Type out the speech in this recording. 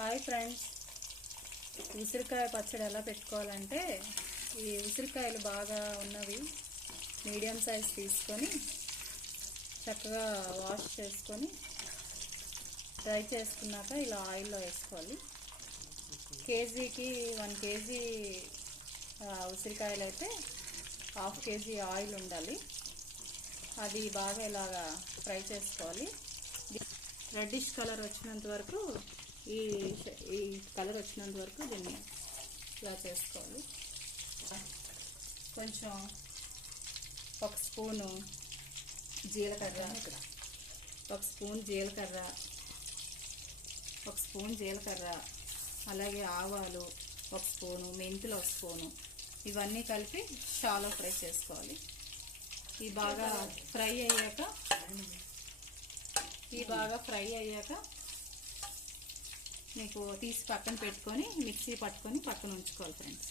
Hi friends, ఉసిరికాయ పచ్చడి ఎలా పెట్టుకోవాలంటే ఈ ఉసిరికాయలు బాగా ఉన్నవి మీడియం సైజ్ తీసుకొని చక్కగా వాష్ చేసుకొని డ్రై చేసుకున్నాక ఇలా ఆయిల్లో వేసుకోవాలి. కేజీకి 1 కేజీ ఉసిరికాయలు అయితే 1/2 కేజీ ఆయిల్ ఉండాలి. అది బాగా ఇలాగా ఫ్రై చేసుకోవాలి. రెడ్డిష్ కలర్ వచ్చినంత వరకు ఈ కలర్ వచ్చినంత వరకు దీన్ని ఇలా చేసుకోవాలి. కొంచెం 1 స్పూను జీలకర్ర, 1 స్పూన్ జీలకర్ర, అలాగే ఆవాలు 1 స్పూను, మెంతులు 1 స్పూను, ఇవన్నీ కలిపి షాలో ఫ్రై చేసుకోవాలి. ఈ బాగా ఫ్రై అయ్యాక మీకు తీసి పక్కన పెట్టుకొని మిక్సీ పట్టుకొని పక్కన ఉంచుకోవాలి ఫ్రెండ్స్.